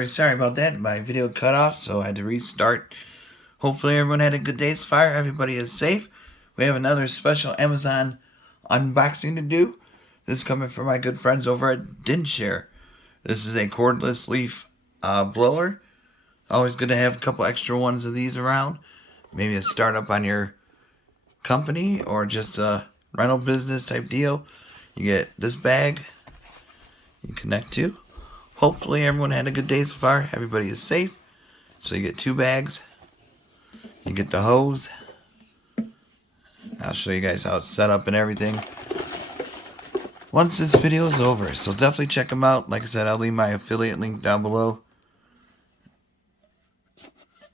very sorry about that. My video cut off, so I had to restart. Hopefully everyone had a good day so far. Everybody is safe. We have another special Amazon unboxing to do. This is coming from my good friends over at Dinshare. This is a cordless leaf blower. Always good to have a couple extra ones of these around. Maybe a startup on your company or just a rental business type deal. You get this bag you connect to. Hopefully everyone had a good day so far. Everybody is safe. So you get 2 bags. You get the hose. I'll show you guys how it's set up and everything once this video is over. So definitely check them out. Like I said, I'll leave my affiliate link down below.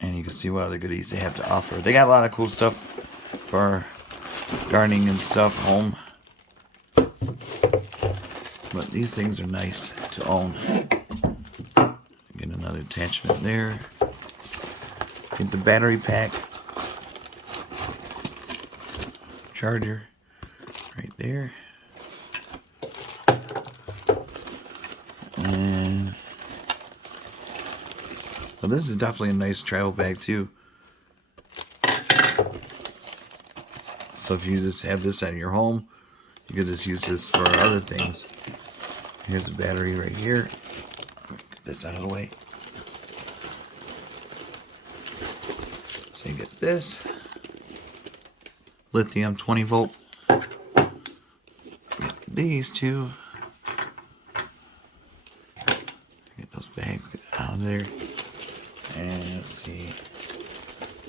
And you can see what other goodies they have to offer. They got a lot of cool stuff for gardening and stuff, home. But these things are nice to own. Get another attachment there. Get the battery pack. Charger right there. And well, this is definitely a nice travel bag too. So if you just have this at your home, you could just use this for other things. Here's a battery right here. Get this out of the way. So you get this. Lithium 20 volt. Get these two. Get those bags out of there. And let's see.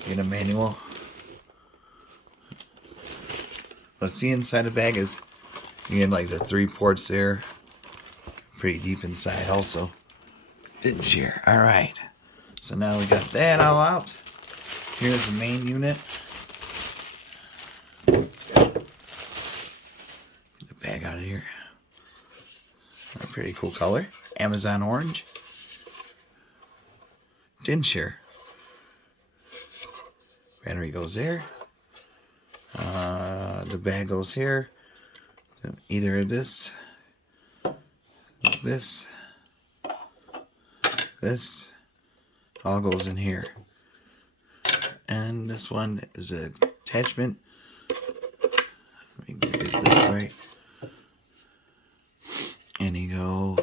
Get a manual. Let's see, inside the bag is, you get like the 3 ports there. Pretty deep inside also. Dinshare. Alright. So now we got that all out. Here's the main unit. Get the bag out of here. A pretty cool color. Amazon orange. Dinshare. Battery goes there. The bag goes here. Either this, this all goes in here. And this one is an attachment. Let me get this right. And you go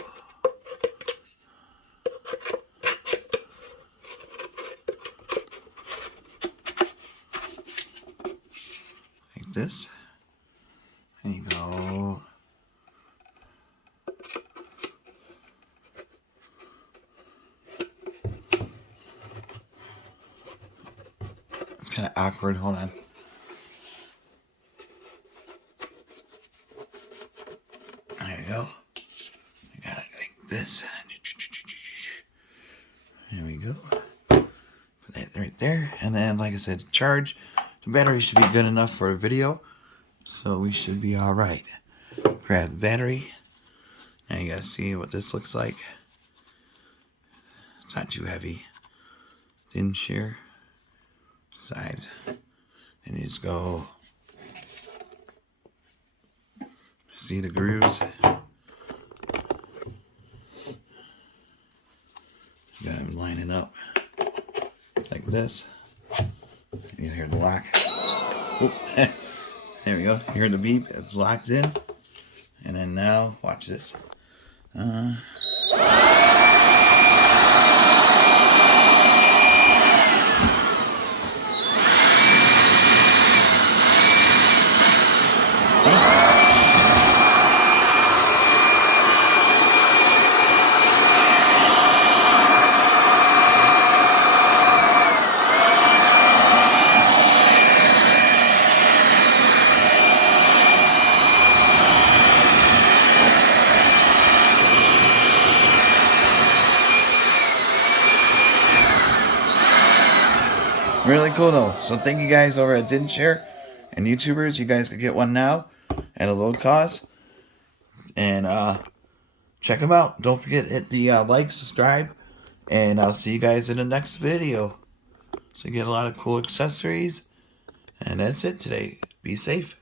like this. And you go kind of awkward. Hold on. There you go. You got it like this. There we go. Put that right there. And then, like I said, charge. The battery should be good enough for a video. So we should be alright. Grab the battery. Now you guys see what this looks like. It's not too heavy. Dinshare. Side. And you just go. See the grooves. Just got them lining up like this. You hear the lock. Oop. There we go. You hear the beep. It's locked in. And then now, watch this. Really cool though. So thank you guys over at Dinshare and YouTubers. You guys could get one now at a low cost. And check them out. Don't forget to hit the like, subscribe, and I'll see you guys in the next video. So you get a lot of cool accessories. And that's it today. Be safe.